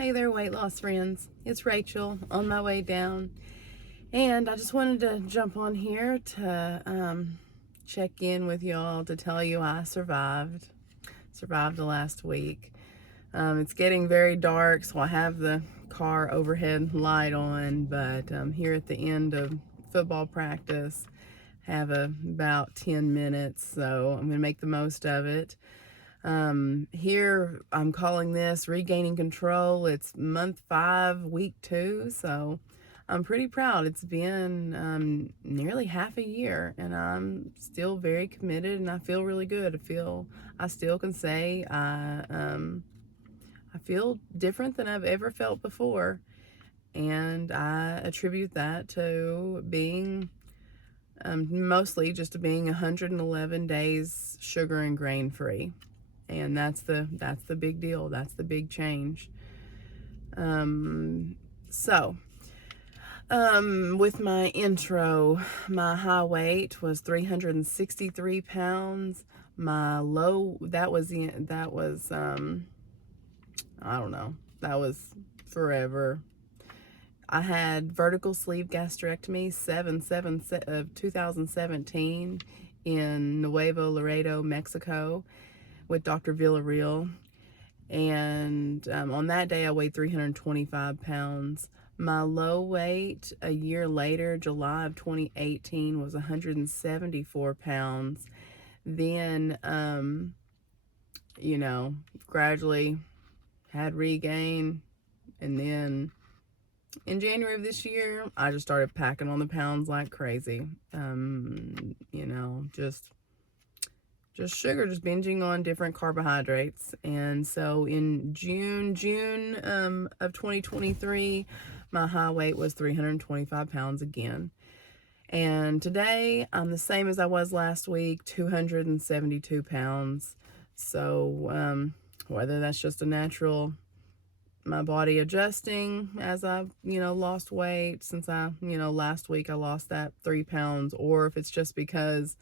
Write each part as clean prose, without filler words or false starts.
Hey there, weight loss friends. It's Rachel on my way down. And I just wanted to jump on here to check in with y'all to tell you I survived. Survived the last week. It's getting very dark, so I have the car overhead light on, but here at the end of football practice, have about 10 minutes, so I'm going to make the most of it. Here I'm calling this regaining control. It's month 5, week 2, so I'm pretty proud. It's been nearly half a year, and I'm still very committed, and I feel really good. I still can say I feel different than I've ever felt before, and I attribute that to being mostly just to being 111 days sugar and grain free. And that's the big deal. That's the big change. So with my intro, my high weight was 363 pounds. My low, that was I don't know, that was forever. I had vertical sleeve gastrectomy 7/7 of 2017 in Nuevo Laredo, Mexico, with Dr. Villarreal. And on that day, I weighed 325 pounds. My low weight a year later, July of 2018, was 174 pounds. Then, gradually had regain. And then in January of this year, I just started packing on the pounds like crazy. Just sugar, just binging on different carbohydrates. And so in June of 2023, my high weight was 325 pounds again. And today I'm the same as I was last week, 272 pounds. So whether that's just a natural, my body adjusting as I've, lost weight since last week I lost that 3 pounds, or if it's just because,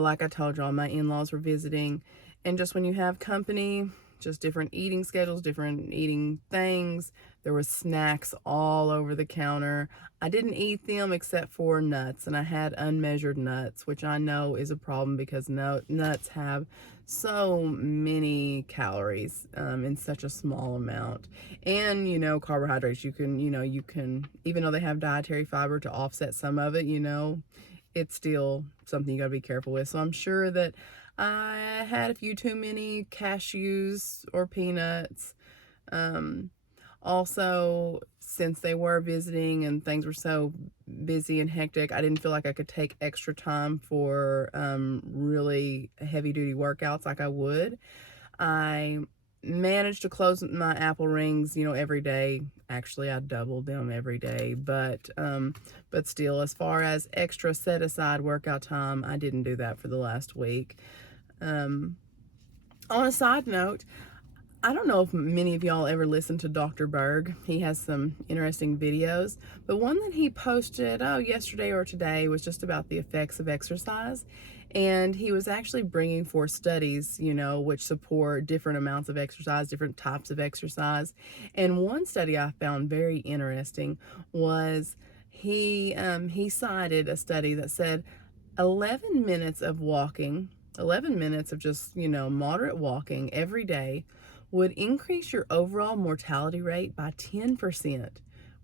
like I told y'all, my in-laws were visiting, and just when you have company, just different eating schedules, different eating things, there were snacks all over the counter. I didn't eat them except for nuts, and I had unmeasured nuts, which I know is a problem because nuts have so many calories in such a small amount. And, carbohydrates, you can, even though they have dietary fiber to offset some of it, it's still something you gotta be careful with. So I'm sure that I had a few too many cashews or peanuts. Also, since they were visiting and things were so busy and hectic, I didn't feel like I could take extra time for really heavy duty workouts like I would. I managed to close my apple rings, every day. Actually, I doubled them every day, but still, as far as extra set aside workout time, I didn't do that for the last week. On a side note, I don't know if many of y'all ever listened to Dr. Berg. He has some interesting videos, but one that he posted, yesterday or today, was just about the effects of exercise. And he was actually bringing forth studies, which support different amounts of exercise, different types of exercise. And one study I found very interesting was he cited a study that said 11 minutes of walking, 11 minutes of just, moderate walking every day would increase your overall mortality rate by 10%,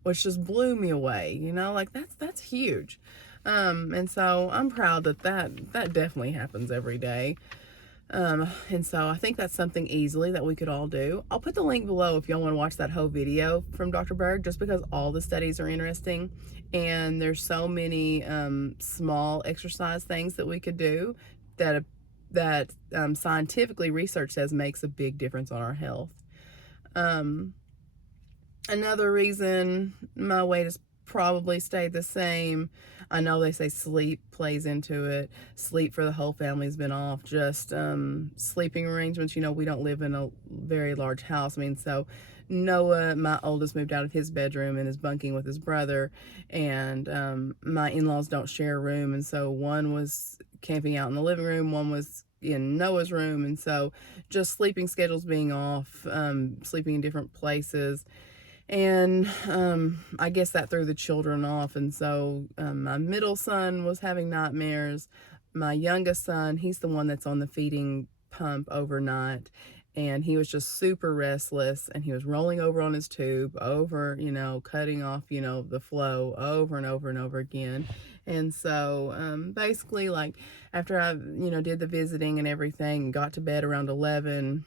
which just blew me away. Like that's huge. And so I'm proud that definitely happens every day. And so I think that's something easily that we could all do. I'll put the link below if y'all want to watch that whole video from Dr. Berg, just because all the studies are interesting and there's so many small exercise things that we could do that scientifically research says makes a big difference on our health. Another reason my weight has probably stayed the same, I know they say sleep plays into it. Sleep for the whole family has been off. Just sleeping arrangements. We don't live in a very large house. So Noah, my oldest, moved out of his bedroom and is bunking with his brother, and my in-laws don't share a room, and so one was camping out in the living room, one was in Noah's room. And so just sleeping schedules being off, sleeping in different places. And I guess that threw the children off. And so my middle son was having nightmares. My youngest son, he's the one that's on the feeding pump overnight. And he was just super restless, and he was rolling over on his tube over, cutting off, the flow over and over and over again. And so basically, like, after I, did the visiting and everything, got to bed around 11,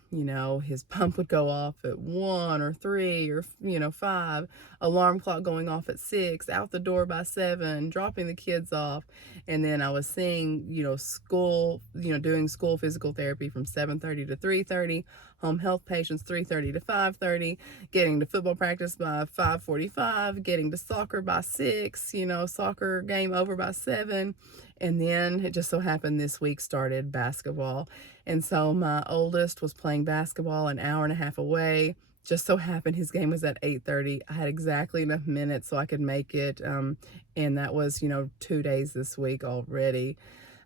his pump would go off at 1 or 3 or, 5, alarm clock going off at 6, out the door by 7, dropping the kids off. And then I was seeing, school, doing school physical therapy from 7:30 to 3:30, home health patients 3:30 to 5:30, getting to football practice by 5:45, getting to soccer by 6, soccer game over by 7. And then it just so happened this week started basketball. And so my oldest was playing basketball an hour and a half away. Just so happened his game was at 8:30. I had exactly enough minutes so I could make it. And that was, 2 days this week already.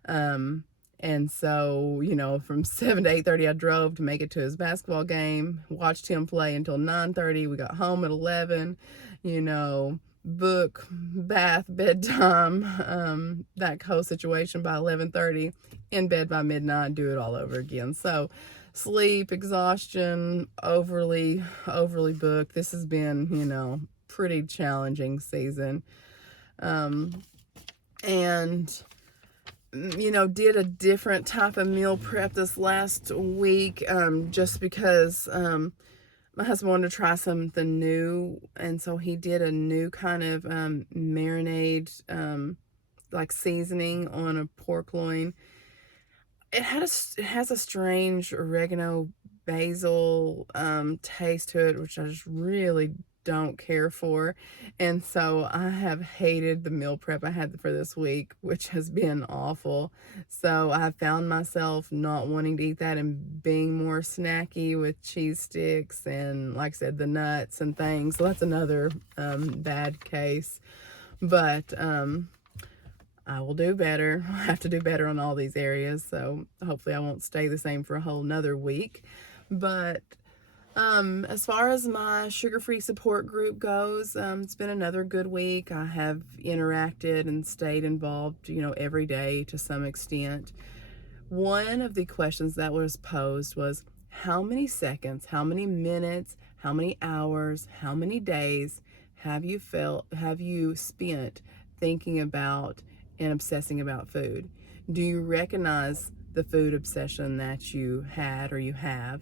And so, from 7 to 8:30, I drove to make it to his basketball game, watched him play until 9:30. We got home at 11, book, bath, bedtime, that whole situation by 11:30, in bed by midnight, do it all over again. So sleep, exhaustion, overly booked. This has been, pretty challenging season. And did a different type of meal prep this last week, just because my husband wanted to try something new, and so he did a new kind of marinade, like seasoning on a pork loin. It has a strange oregano basil taste to it, which I just really don't care for. And so I have hated the meal prep I had for this week, which has been awful. So I found myself not wanting to eat that and being more snacky with cheese sticks and, like I said, the nuts and things. So that's another bad case. But I will do better. I have to do better on all these areas. So hopefully I won't stay the same for a whole nother week. But as far as my sugar-free support group goes, it's been another good week. I have interacted and stayed involved, every day to some extent. One of the questions that was posed was, how many seconds, how many minutes, how many hours, how many days have you spent thinking about and obsessing about food? Do you recognize the food obsession that you had or you have?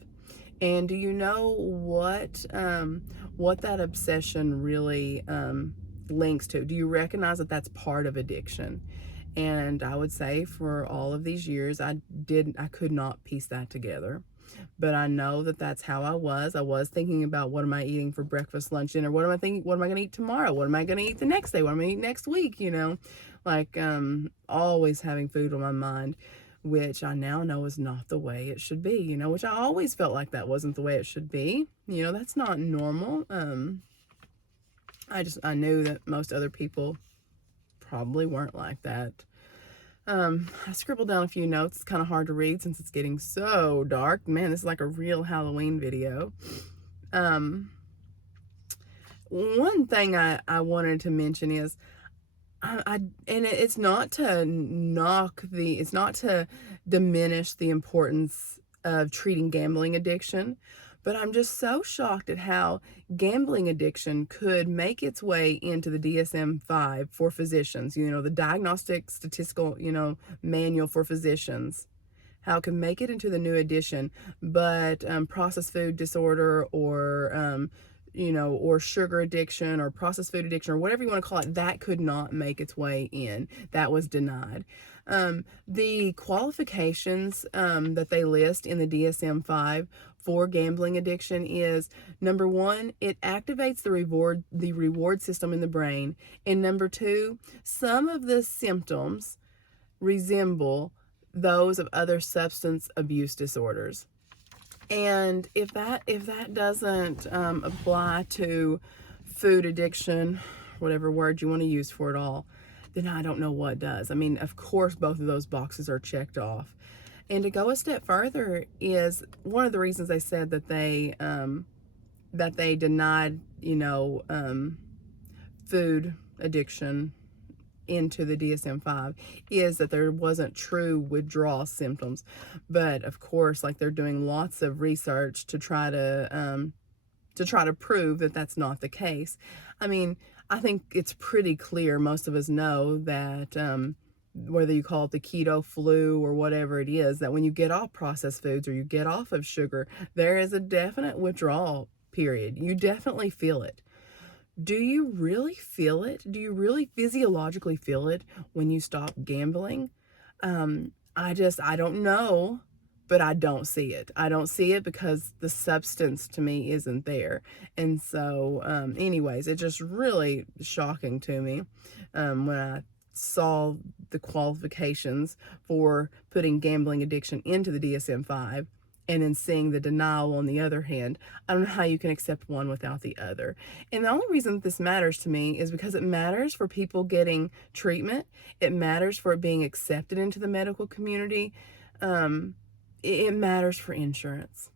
And do you know what that obsession really links to? Do you recognize that that's part of addiction? And I would say for all of these years, I could not piece that together. But I know that that's how I was. I was thinking about, what am I eating for breakfast, lunch, dinner? What am I going to eat tomorrow? What am I going to eat the next day? What am I going to eat next week? Like always having food on my mind, which I now know is not the way it should be, which I always felt like that wasn't the way it should be. That's not normal. I knew that most other people probably weren't like that. I scribbled down a few notes. It's kind of hard to read since it's getting so dark. Man, this is like a real Halloween video. One thing I wanted to mention is, it's not to it's not to diminish the importance of treating gambling addiction, but I'm just so shocked at how gambling addiction could make its way into the DSM-5 for physicians, the Diagnostic Statistical, Manual for Physicians. How it can make it into the new edition, but processed food disorder or sugar addiction or processed food addiction or whatever you want to call it, that could not make its way in. That was denied. The qualifications that they list in the DSM-5 for gambling addiction is, number 1, it activates the reward system in the brain, and number 2, some of the symptoms resemble those of other substance abuse disorders. And if that doesn't apply to food addiction, whatever word you want to use for it all, then I don't know what does. I mean, of course, both of those boxes are checked off. And to go a step further is one of the reasons they said that they denied, food addiction into the DSM-5 is that there wasn't true withdrawal symptoms. But of course, like, they're doing lots of research to try to prove that that's not the case. I mean, I think it's pretty clear, most of us know that whether you call it the keto flu or whatever it is, that when you get off processed foods or you get off of sugar, there is a definite withdrawal period. You definitely feel it. Do you really feel it? Do you really physiologically feel it when you stop gambling? I don't know, but I don't see it. I don't see it because the substance to me isn't there. And so, anyways, it's just really shocking to me when I saw the qualifications for putting gambling addiction into the DSM-5 and then seeing the denial on the other hand. I don't know how you can accept one without the other. And the only reason that this matters to me is because it matters for people getting treatment. It matters for it being accepted into the medical community. It matters for insurance.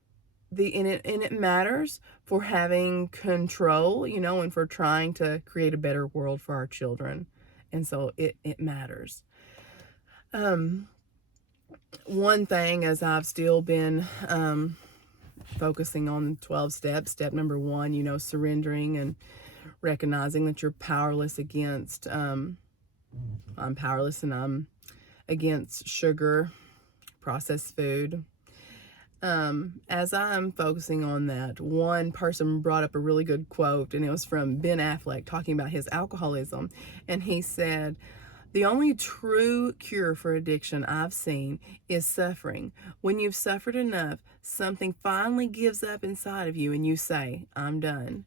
And it matters for having control, and for trying to create a better world for our children. And so it matters. One thing, as I've still been focusing on 12 steps, step number 1, surrendering and recognizing that you're powerless against, I'm powerless and I'm against sugar, processed food. As I'm focusing on that, one person brought up a really good quote, and it was from Ben Affleck talking about his alcoholism. And he said, "The only true cure for addiction I've seen is suffering. When you've suffered enough, something finally gives up inside of you and you say, I'm done."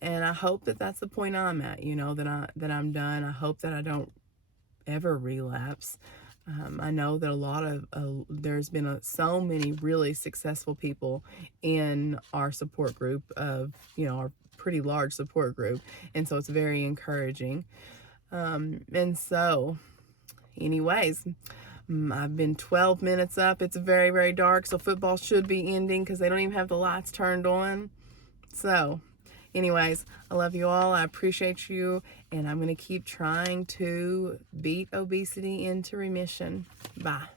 And I hope that that's the point I'm at, that I'm done. I hope that I don't ever relapse. I know that there's been so many really successful people in our support group our pretty large support group. And so it's very encouraging. And so, anyways, I've been 12 minutes up. It's very, very dark, so football should be ending because they don't even have the lights turned on. So, anyways, I love you all. I appreciate you, and I'm going to keep trying to beat obesity into remission. Bye.